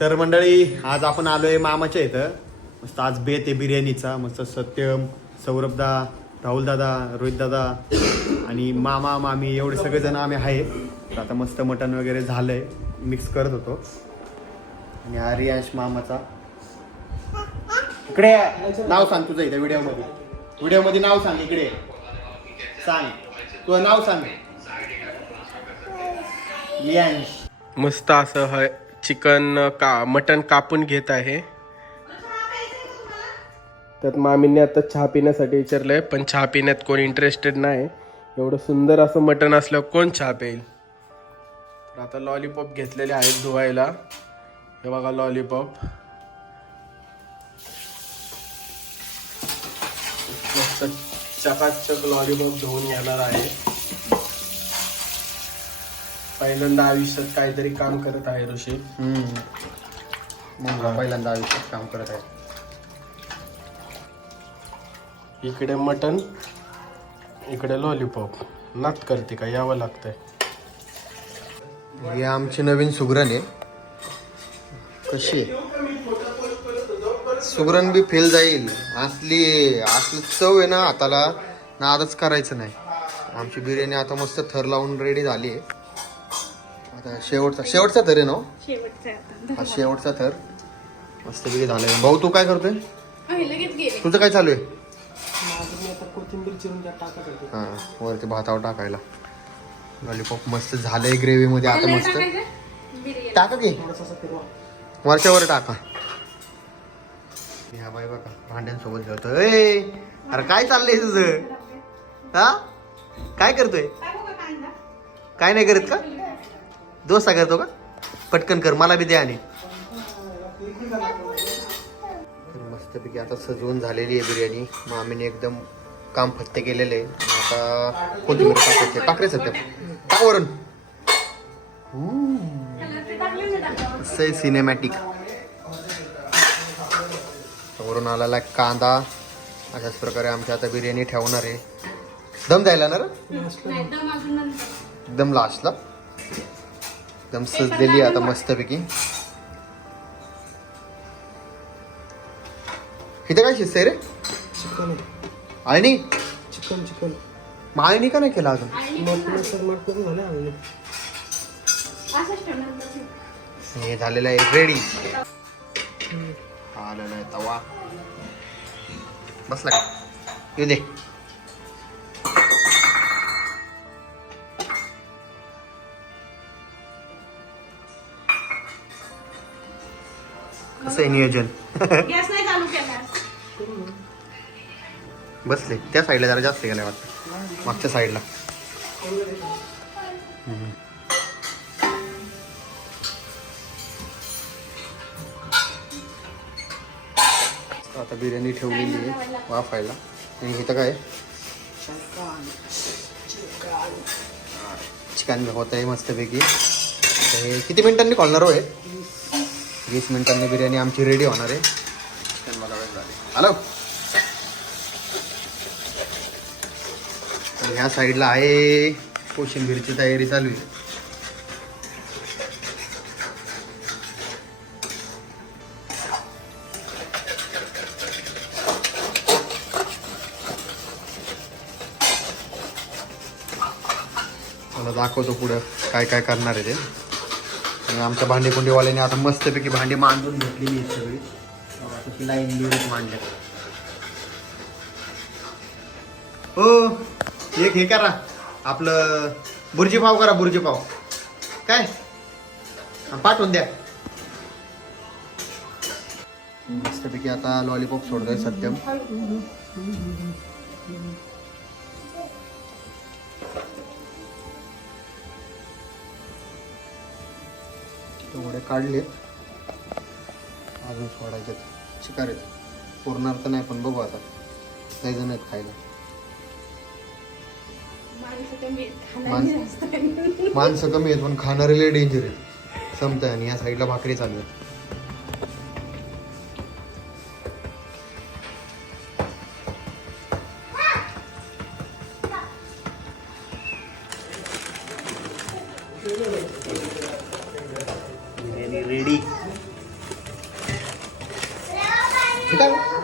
तर मंडळी आज आपण आलोय मामाच्या इथं. मस्त आज बेत आहे बिर्याणीचा मस्त सत्यम सौरभदा राहुलदादा रोहितदादा आणि मामा मामी एवढे सगळेजण आम्ही आहे. तर आता मस्त मटण वगैरे झालंय मिक्स करत होतो. आणि हा रियांश मामाचा. इकडे नाव सांग तुझं इथं व्हिडिओमध्ये. व्हिडिओमध्ये नाव सांग इकडे सांग. तुझं नाव सांग. लियांश मस्त असं हाय चिकन का मटन कापून घेत आहे. त्यात मामींनी आता चहा पिण्यासाठी विचारलंय पण चहा पिण्यात कोण इंटरेस्टेड नाही. एवढं सुंदर असं मटन असल्यावर कोण चहा पेल तर आता लॉलीपॉप घेतलेले आहेत धुवायला. हे बघा लॉलीपॉप मस्त चकाचक लॉलीपॉप धुवून येणार आहे. पहिल्यांदा आयुष्यात काहीतरी काम करत आहे ऋषी. मुलगा पहिल्यांदा आयुष्यात काम करत आहे. इकडे मटन इकडे लॉलीपॉप नात करते का? यावं लागतंय. ही आमची नवीन सुगरण आहे. कशी आहे? सुगरण बी फेल जाईल. असली असली चव आहे ना हाताला. नादच करायचं नाही. आमची बिर्याणी आता मस्त थर लावून रेडी झाली आहे. आता शेवटचा शेवटचा थर आहे ना हो? शेवटचं आहे आता. हा शेवटचा थर. मस्त बिर्याणी झालाय. भाऊ तू काय करतोय? आम्ही लगेच गेले. तुझं काय चालू आहे? कोथिंबीर चिरून त्यात टाकत हा वरती भातावर टाकायला. लॉलीपॉप मस्त झालंय ग्रेव्ही मध्ये आता मस्त. बिर्याणी. टाका की. वरच्यावर टाका. ह्या बाई बघा भांड्यांसोबत खेळतो ए अरे काय चाललंय तुझं? हा? काय करतोय? काय नाही करत का? डोसा करतो का? पटकन कर मला बी द्या आणि. मस्तपैकी आता सजवून झालेली आहे बिर्याणी. मामीने एकदम काम फत्ते केलेले आहे. आता कोथिंबीर टाकायचे टाकरे सध्या. टाक वरून. से सिनेमॅटिक वरून आलेला कांदा. अशाच प्रकारे आमच्या आता बिर्याणी ठेवणार आहे. दम द्यायला ना दम लास्टला एकदम सजलेली आता मस्तपैकी. इथं काय शिजतंय रे? चिकन आळणी? Chicken chicken. मग आळणी का नाही केला अजून? हे झालेलं आहे रेडी हा आलेला आहे तवा. बसला का? येऊ दे. कसं आहे नियोजन. गॅस नाही चालू केला बसले. त्या साईडला जरा जास्त गेलाय वाटतं. मागच्या साईडला. आता बिर्याणी ठेवलेली आहे वाफायला. आणि इथं काय? चिकन. होत आहे मस्तपैकी. हे किती मिनिटांनी खोलणार होय? वीस मिनिटांनी बिर्याणी आमची रेडी होणार आहे. चिकन बघा झाले. हॅलो ह्या साईडला आहे. कोशिंबीरची तयारी चालू आहे. मला दाखवतो पुढं काय काय करणार आहे ते. आणि आमच्या भांडेकुंडीवाल्याने आता मस्तपैकी भांडी मांडून घेतलेली आहेत सगळी. तशी लाईन लिहून मांडल्या हो एक हे करा. आपलं बुर्जी पाव करा बुर्जी पाव. काय? पाठवून द्या. मस्तपैकी आता लॉलीपॉप सोडतोय सत्यम. तेवढे काढलेत अजून सोडायचे शिकार आहेत पुरणार तर नाही पण बघू आता. काही जण आहेत खायला. माणसं कमी आहेत, पण खाणारे लय डेंजर आहेत. संपतंय आणि या साईडला भाकरी चालू आहेत. हे काय